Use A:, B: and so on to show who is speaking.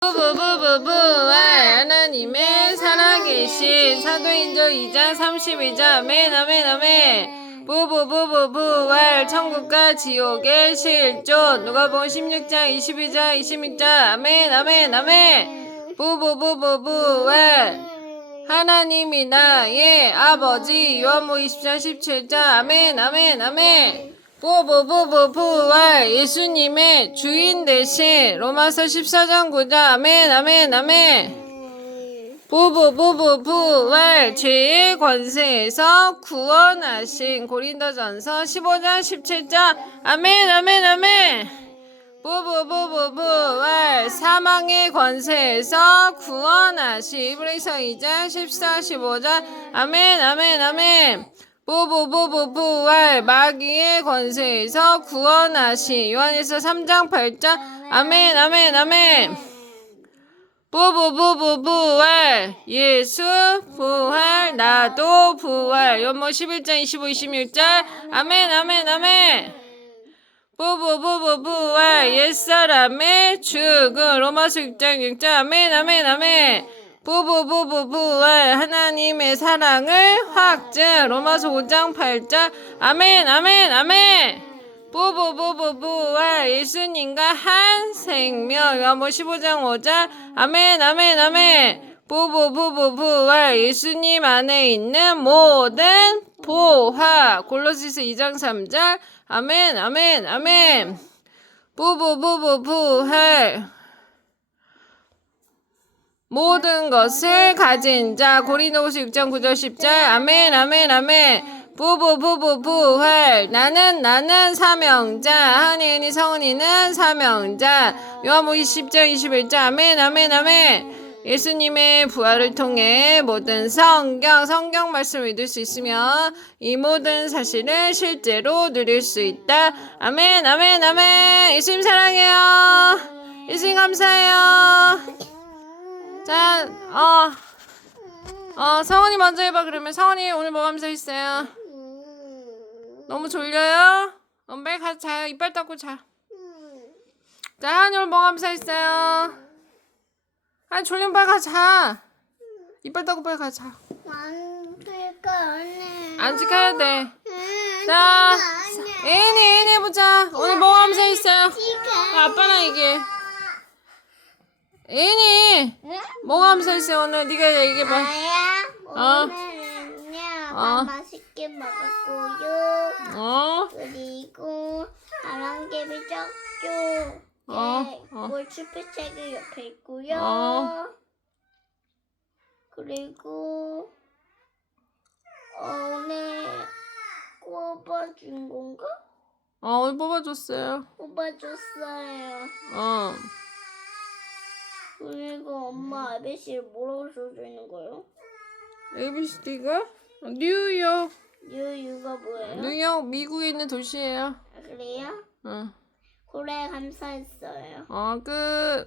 A: 부부부부부 하나님의 살아계신 사도인조 2장 32절. 아멘 아멘 아멘. 부부부부부활 천국과 지옥의 실존. 누가복음 16장 22절 26절. 아멘 아멘 아멘. 부부부부부활 하나님이 나의 아버지 요한복 24 17절. 아멘 아멘 아멘 부부부부부활 예수님의 주인 대신 로마서 14장 9절 아멘 아멘 아멘. 부부부부부활 죄의 권세에서 구원하신 고린도전서 15장 17절 아멘 아멘 아멘. 부부부부부활 사망의 권세에서 구원하신 이브리서 2장 14 15절 아멘 아멘 아멘 부부부부부활 마귀의 권세에서 구원하신 요한에서 3장 8절 아멘 아멘 아멘 부부부부부활 예수 부활 나도 부활 연모 11장 25 26절 아멘 아멘 아멘 부부부부부활 옛사람의 죽음 로마서 6장 6절 아멘 아멘 아멘 부부부부부활 하나님의 사랑을 확증. 로마서 5장 8절. 아멘 아멘 아멘. 부부부부부활 예수님과 한 생명. 요한복 15장 5절. 아멘 아멘 아멘. 부부부부부활 예수님 안에 있는 모든 보화. 골로시스 2장 3절. 아멘 아멘 아멘. 부부부부부활 모든 것을 가진 자 고린도후서 6장 9절 10절 아멘 아멘 아멘. 부부 부부 부활. 나는 나는 사명자. 한이은이 성은이는 사명자. 요한복 20장 21절 아멘 아멘 아멘. 예수님의 부활을 통해 모든 성경 성경 말씀을 믿을 수 있으며 이 모든 사실을 실제로 누릴 수 있다. 아멘 아멘 아멘. 예수님 사랑해요. 예수님 감사해요 자, 어, 어, 성원이 먼저 해봐, 그러면. 성원이 오늘 뭐 하면서 있어요? 너무 졸려요? 어, 빨리 가서 자요. 이빨 닦고 자. 자, 하은이 오늘 뭐 하면서 있어요? 아니, 졸리면 빨리 가서 자. 이빨 닦고 빨리 가서 자. 안 지켜야 돼. 자, 애인이, 애인이 해보자. 오늘 뭐 하면서 있어요? 아, 아빠랑 얘기해. 애인이, 뭐 하면서 있어요, 오늘? 네가 얘기해봐.
B: 아야
A: 어.
B: 오늘은요
A: 어.
B: 맛있게 먹었고요
A: 어?
B: 그리고 바람개비 쪘죠
A: 어,
B: 네,
A: 어.
B: 골치피책이 옆에 있고요
A: 어.
B: 그리고 어, 오늘 꼽아준 건가?
A: 어, 오늘 뽑아줬어요.
B: 꼽아줬어요
A: 어.
B: 그리고 엄마 아저씨를 뭐라고 써주는 거예요?
A: ABCD가? 뉴욕.
B: 유유가 뭐예요?
A: 뉴욕, 미국에 있는 도시예요.
B: 아, 그래요?
A: 어.
B: 그래 감사했어요
A: 어, 끝.